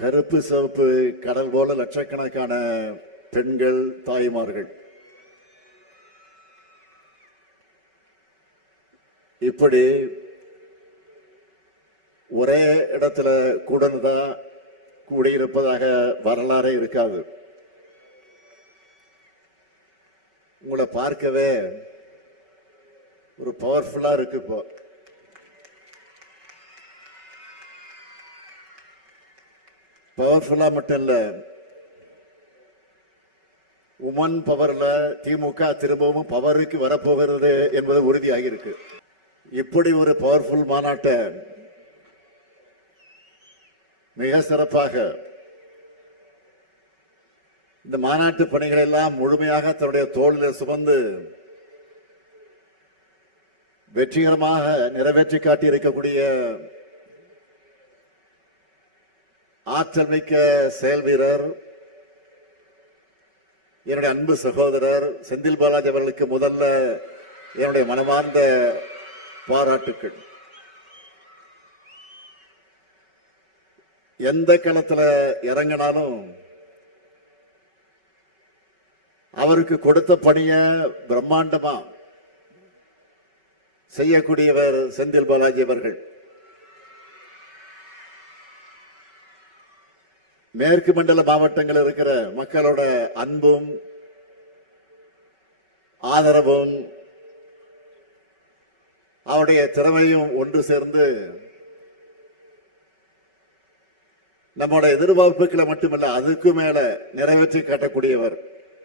கருப்பு சிவப்பு கடல் போல லட்சக்கணக்கான பெண்கள், தாய்மார்கள் இப்படி ஒரே இடத்துல கூடதான் கூடியிருப்பதாக வரலாறே இருக்காது. உங்களை பார்க்கவே ஒரு பவர்ஃபுல்லா இருக்கு. இப்போ பவர்ஃபுல்லா மட்டும் இல்ல, உமன் பவர்ல திமுக திரும்பவும் பவருக்கு வரப்போகிறது என்பது உறுதியாகி இருக்கு. இப்படி ஒரு பவர்ஃபுல் மாநாட்டை மிக சிறப்பாக இந்த மாநாட்டு பணிகளை எல்லாம் முழுமையாக தன்னுடைய தோளில் சுமந்து வெற்றிகரமாக நிறைவேற்றி காட்டி இருக்கக்கூடிய ஆற்றல் மிக்க செயல் வீரர், என்னுடைய அன்பு சகோதரர் செந்தில் பாலாஜி அவர்களுக்கு முதல்ல என்னுடைய மனமார்ந்த பாராட்டுக்கள். எந்த களத்துல இறங்கினாலும் அவருக்கு கொடுத்த பணிய பிரம்மாண்டமா செய்யக்கூடியவர் செந்தில் பாலாஜி அவர்கள். மேற்கு மண்டல மாவட்டங்கள் இருக்கிற மக்களோட அன்பும் ஆதரவும் அவருடைய திறமையும் ஒன்று சேர்ந்து நம்முடைய எதிர்பார்ப்புகளை மட்டுமல்ல அதுக்கு மேல நிறைவேற்றி காட்டக்கூடியவர்.